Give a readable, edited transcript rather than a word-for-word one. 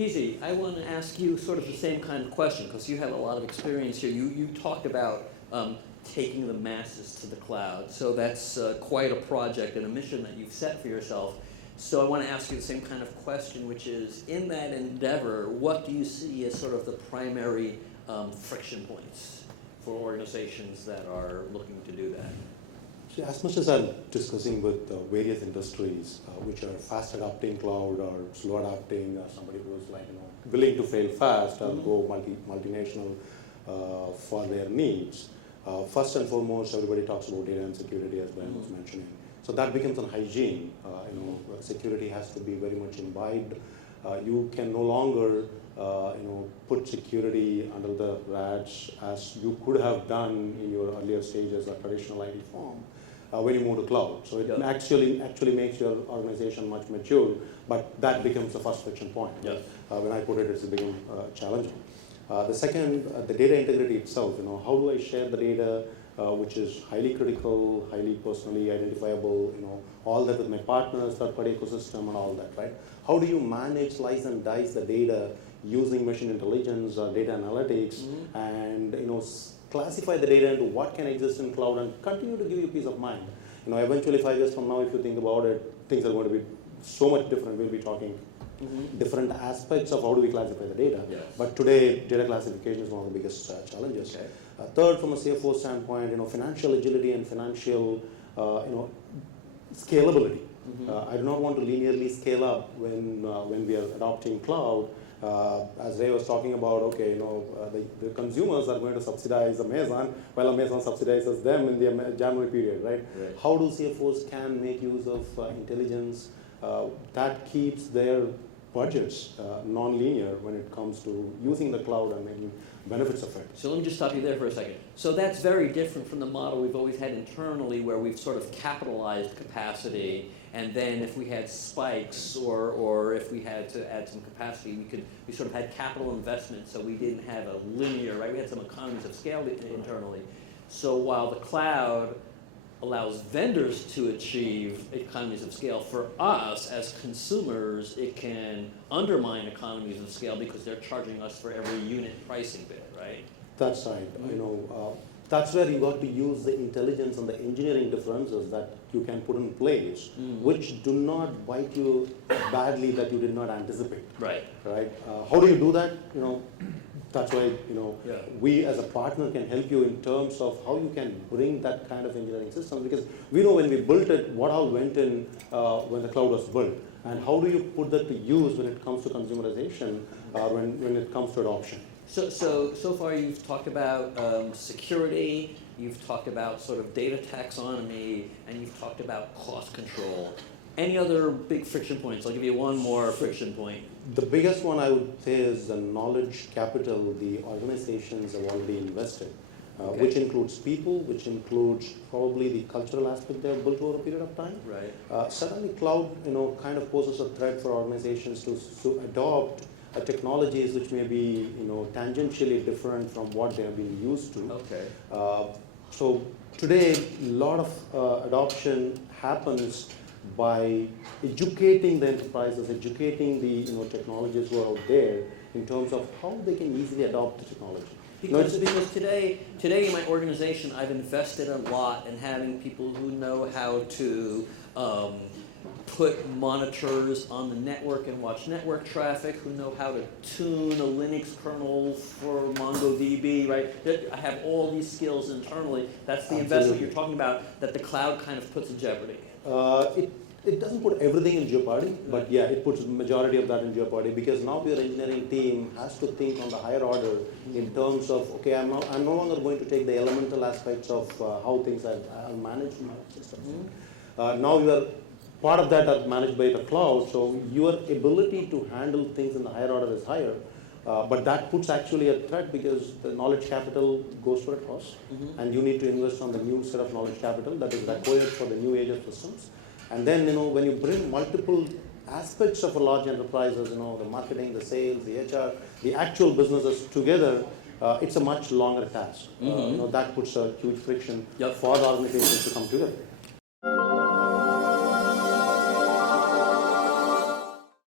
Easy. I want to ask you sort of the same kind of question because you have a lot of experience here. You talked about taking the masses to the cloud. So that's quite a project and a mission that you've set for yourself. So I want to ask you the same kind of question, which is, in that endeavor, what do you see as sort of the primary friction points for organizations that are looking to do that? So as much as I'm discussing with various industries which are fast adopting cloud or slow adopting, somebody who's like willing to fail fast and go multinational for their needs. First and foremost, everybody talks about data and security, as Brian was mentioning. So that becomes a hygiene. Security has to be very much imbibed. You can no longer put security under the radars as you could have done in your earlier stages of traditional IT form when you move to cloud. So it actually makes your organization much mature, but that becomes the first friction point. Yes. When I put it, it's become challenging. The second, the data integrity itself. How do I share the data, which is highly critical, highly personally identifiable, all that with my partners, third-party ecosystem and all that, right? How do you manage, slice and dice the data using machine intelligence or data analytics and, classify the data into what can exist in cloud and continue to give you peace of mind? Eventually 5 years from now, if you think about it, things are going to be so much different. We'll be talking different aspects of how do we classify the data. Yes. But today, data classification is one of the biggest challenges. Okay. Third, from a CFO standpoint, financial agility and financial, scalability. I do not want to linearly scale up when we are adopting cloud. As Ray was talking about, the consumers are going to subsidize Amazon while Amazon subsidizes them in the January period, right? How do CFOs can make use of intelligence that keeps their budgets non-linear when it comes to using the cloud and making benefits of it? So let me just stop you there for a second. So that's very different from the model we've always had internally, where we've sort of capitalized capacity, and then if we had spikes or if we had to add some capacity, we sort of had capital investment, so we didn't have a linear, right? We had some economies of scale internally. So while the cloud allows vendors to achieve economies of scale, for us as consumers, it can undermine economies of scale because they're charging us for every unit pricing bit, right? That's right. That's where you got to use the intelligence and the engineering differences that you can put in place, which do not bite you badly that you did not anticipate. Right. Right. How do you do that? That's why we as a partner can help you in terms of how you can bring that kind of engineering system, because we know when we built it, what all went in when the cloud was built, and how do you put that to use when it comes to consumerization, when it comes to adoption. So far you've talked about security, you've talked about sort of data taxonomy, and you've talked about cost control. Any other big friction points? I'll give you one more friction point. The biggest one I would say is the knowledge capital the organizations have already invested, which includes people, which includes probably the cultural aspect they have built over a period of time. Right. Certainly cloud, kind of poses a threat for organizations to adopt technologies which may be, tangentially different from what they have been used to. Okay. So today, a lot of adoption happens by educating the enterprises, educating the technologies who are out there in terms of how they can easily adopt the technology. Because today in my organization, I've invested a lot in having people who know how to put monitors on the network and watch network traffic, who know how to tune a Linux kernel for MongoDB, right? I have all these skills internally. That's the investment you're talking about that the cloud kind of puts in jeopardy. It doesn't put everything in jeopardy, but yeah, it puts the majority of that in jeopardy, because now your engineering team has to think on the higher order in terms of, okay, I'm no longer going to take the elemental aspects of how things are managed in my systems. Now you are part of that are managed by the cloud, so your ability to handle things in the higher order is higher. But that puts actually a threat, because the knowledge capital goes to a cost, and you need to invest on the new set of knowledge capital that is required for the new age of systems. And then, when you bring multiple aspects of a large enterprises, the marketing, the sales, the HR, the actual businesses together, it's a much longer task. That puts a huge friction for the organizations to come together.